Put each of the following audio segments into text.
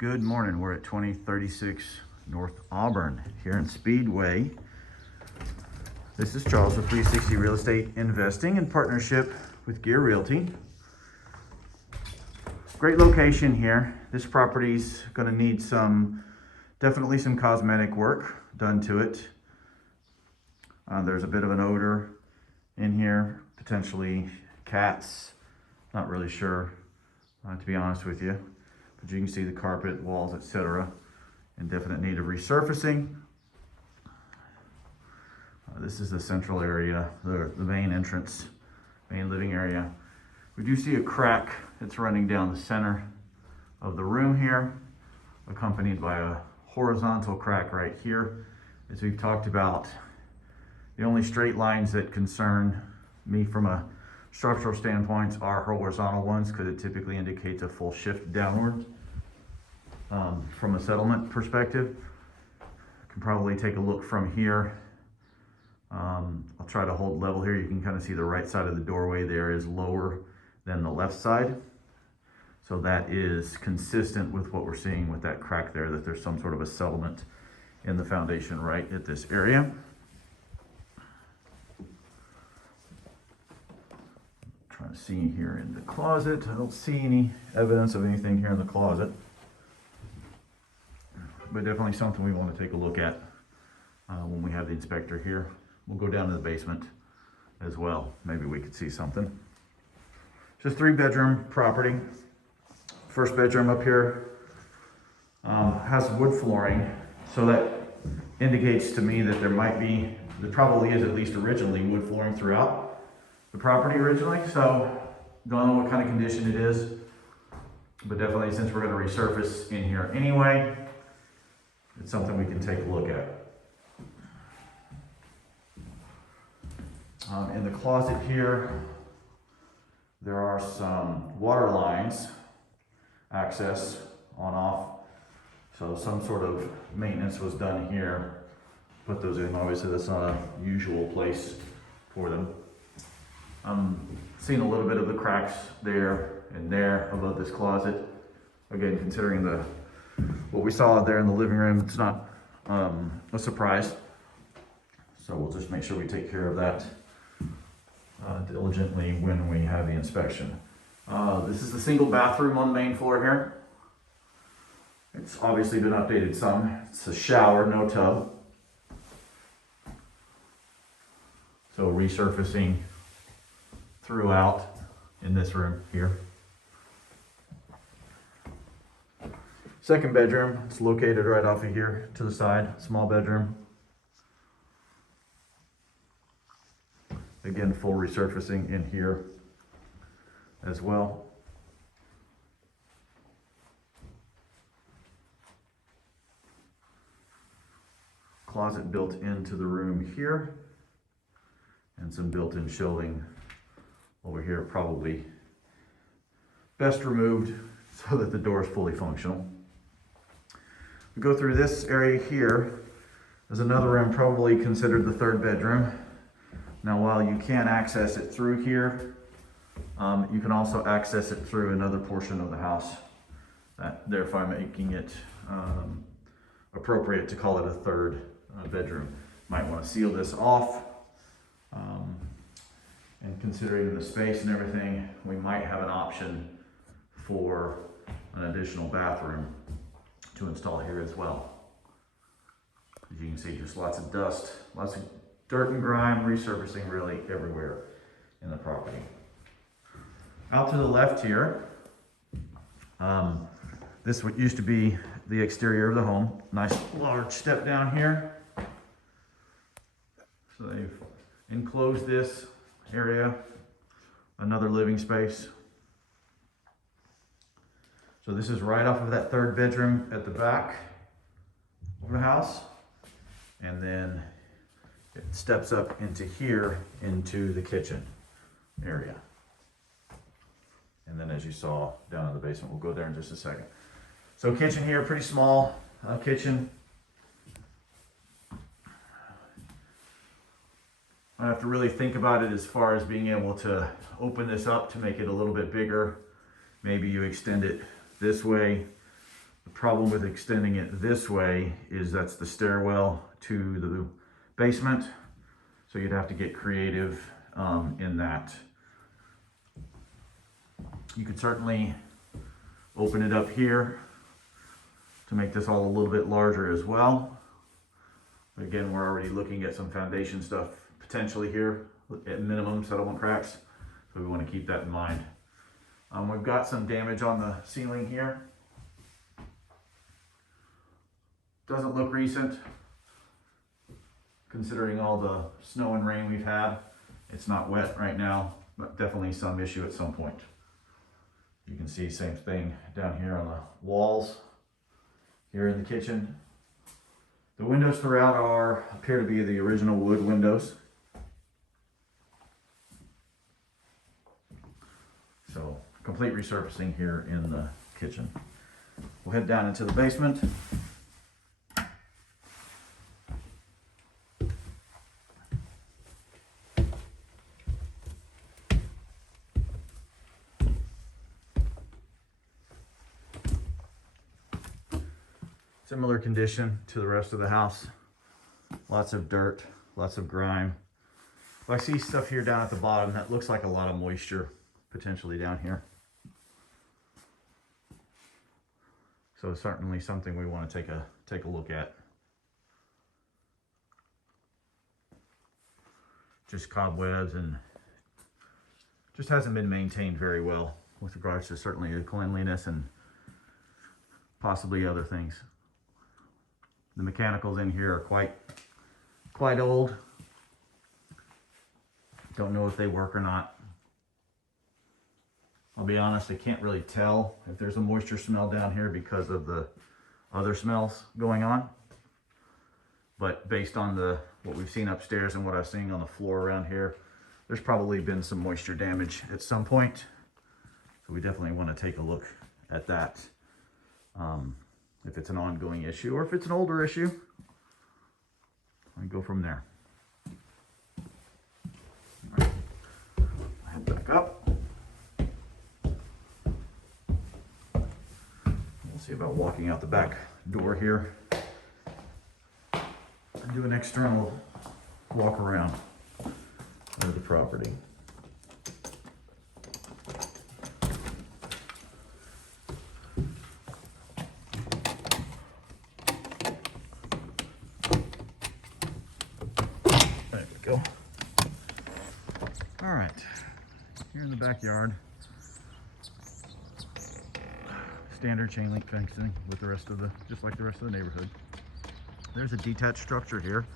Good morning. We're at 2036 North Auburn here in Speedway. This is Charles with 360 Real Estate Investing in partnership with Gear Realty. Great location here. This property's going to need definitely some cosmetic work done to it. There's a bit of an odor in here, potentially cats. Not really sure, to be honest with you. But you can see the carpet, walls, etc. in definite need of resurfacing. This is the central area, the main entrance, main living area. We do see a crack that's running down the center of the room here, accompanied by a horizontal crack right here. As we've talked about, the only straight lines that concern me from a structural standpoint are horizontal ones, because it typically indicates a full shift downward. From a settlement perspective, you can probably take a look from here. I'll try to hold level here. You can kind of see the right side of the doorway there is lower than the left side. So that is consistent with what we're seeing with that crack there, that there's some sort of a settlement in the foundation right at this area. Trying to see here in the closet. I don't see any evidence of anything here in the closet, but definitely something we want to take a look at when we have the inspector here. We'll go down to the basement as well. Maybe we could see something. Just 3-bedroom property. First bedroom up here has wood flooring, so that indicates to me that there probably is at least originally wood flooring throughout the property originally. So don't know what kind of condition it is, but definitely since we're going to resurface in here anyway, it's something we can take a look at. In the closet here, there are some water lines, access on off. So some sort of maintenance was done here. Put those in. Obviously that's not a usual place for them. I'm seeing a little bit of the cracks there and there above this closet. Again, considering what we saw there in the living room, it's not a surprise. So we'll just make sure we take care of that diligently when we have the inspection. This is the single bathroom on the main floor here. It's obviously been updated some. It's a shower, no tub. So resurfacing throughout in this room here. Second bedroom, it's located right off of here to the side, small bedroom. Again, full resurfacing in here as well. Closet built into the room here, and some built-in shelving over here, probably best removed so that the door is fully functional. We go through this area here. There's another room, probably considered the third bedroom. Now, while you can't access it through here, you can also access it through another portion of the house, therefore making it appropriate to call it a third bedroom. Might want to seal this off, and considering the space and everything, we might have an option for an additional bathroom to install here as well. As you can see, just lots of dust, lots of dirt and grime, resurfacing really everywhere in the property. Out to the left here, this used to be the exterior of the home. Nice large step down here. So they've enclosed this area, another living space. So this is right off of that third bedroom at the back of the house. And then it steps up into here, into the kitchen area. And then as you saw down in the basement, we'll go there in just a second. So kitchen here, pretty small kitchen. I have to really think about it as far as being able to open this up to make it a little bit bigger. Maybe you extend it this way. The problem with extending it this way is that's the stairwell to the basement. So you'd have to get creative in that. You could certainly open it up here to make this all a little bit larger as well. But again, we're already looking at some foundation stuff potentially here at minimum settlement cracks. So we want to keep that in mind. We've got some damage on the ceiling here. Doesn't look recent, considering all the snow and rain we've had. It's not wet right now, but definitely some issue at some point. You can see same thing down here on the walls, here in the kitchen. The windows throughout appear to be the original wood windows. So complete resurfacing here in the kitchen. We'll head down into the basement. Similar condition to the rest of the house. Lots of dirt, lots of grime. I see stuff here down at the bottom that looks like a lot of moisture potentially down here. So certainly something we want to take a look at. Just cobwebs, and just hasn't been maintained very well with regards to certainly the cleanliness and possibly other things. The mechanicals in here are quite old. Don't know if they work or not. I'll be honest, I can't really tell if there's a moisture smell down here because of the other smells going on. But based on what we've seen upstairs and what I've seen on the floor around here, there's probably been some moisture damage at some point. So we definitely want to take a look at that. If it's an ongoing issue or if it's an older issue, I go from there. All right. Head back up. We'll see about walking out the back door here and do an external walk around of the property. All right, here in the backyard, standard chain link fencing with the rest of just like the rest of the neighborhood. There's a detached structure here.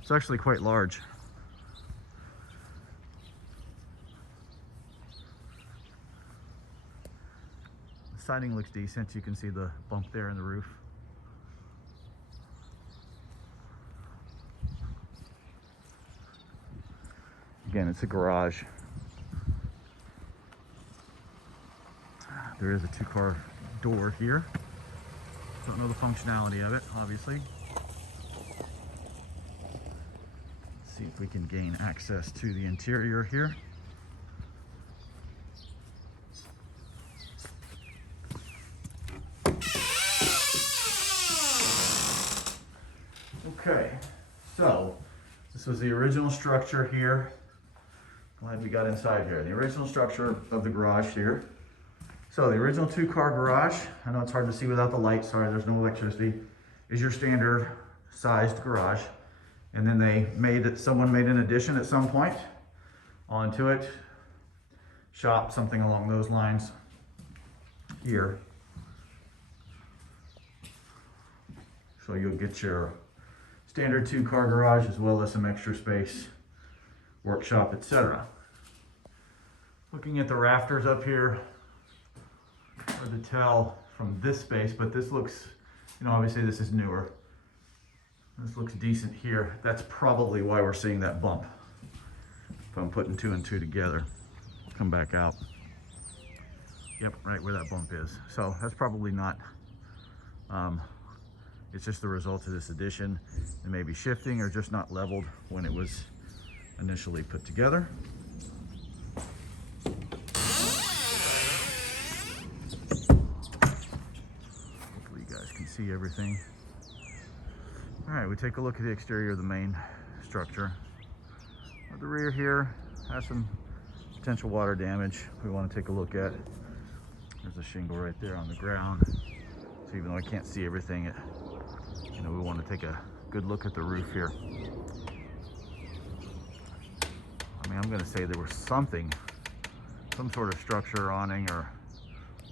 It's actually quite large. The siding looks decent. You can see the bump there in the roof. Again, it's a garage. There is a two-car door here. Don't know the functionality of it, obviously. Let's see if we can gain access to the interior here. Okay, so this was the original structure here. Glad we got inside here. The original structure of the garage here. So the original two-car garage, I know it's hard to see without the light, sorry there's no electricity, is your standard sized garage. And then someone made an addition at some point onto it. Shop, something along those lines here. So you'll get your standard two-car garage as well as some extra space, workshop, etc. Looking at the rafters up here, hard to tell from this space, but this looks, obviously this is newer. This looks decent here. That's probably why we're seeing that bump. If I'm putting two and two together, come back out. Yep, right where that bump is. So that's probably not, it's just the result of this addition. It may be shifting or just not leveled when it was initially put together. Hopefully you see everything. All right, we take a look at the exterior of the main structure. The rear here has some potential water damage we want to take a look at. There's a shingle right there on the ground. So even though I can't see everything, we want to take a good look at the roof here. I mean, I'm going to say there was some sort of structure, awning, or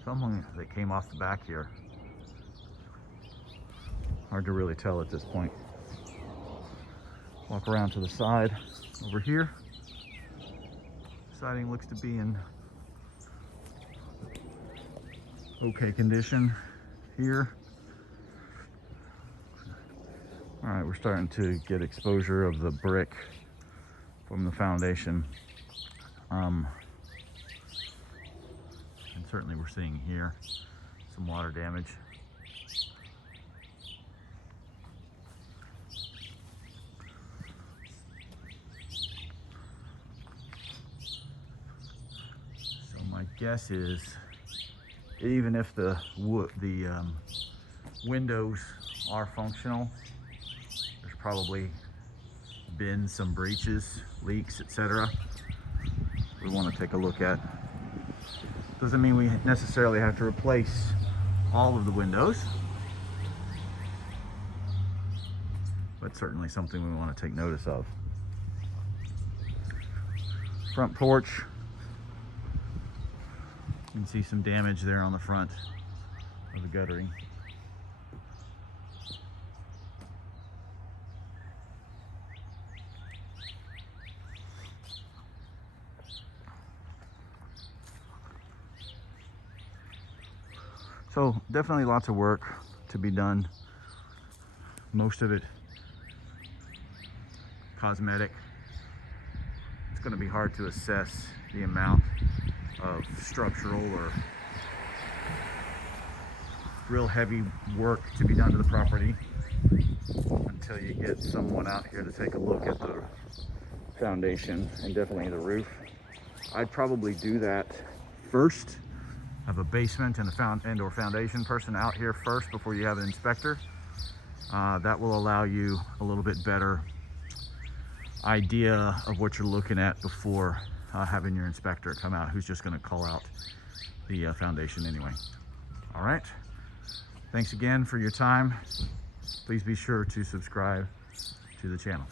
something that came off the back here. Hard to really tell at this point. Walk around to the side over here. Siding looks to be in okay condition here. All right, we're starting to get exposure of the brick from the foundation. And certainly we're seeing here some water damage. So my guess is, even if the windows are functional, there's probably been some breaches, leaks, etc. we want to take a look at. Doesn't mean we necessarily have to replace all of the windows, but certainly something we want to take notice of. Front porch, you can see some damage there on the front of the guttering. So definitely lots of work to be done. Most of it cosmetic. It's going to be hard to assess the amount of structural or real heavy work to be done to the property until you get someone out here to take a look at the foundation and definitely the roof. I'd probably do that first. Have a basement and or foundation person out here first before you have an inspector. That will allow you a little bit better idea of what you're looking at before having your inspector come out, who's just going to call out the foundation anyway. All right. Thanks again for your time. Please be sure to subscribe to the channel.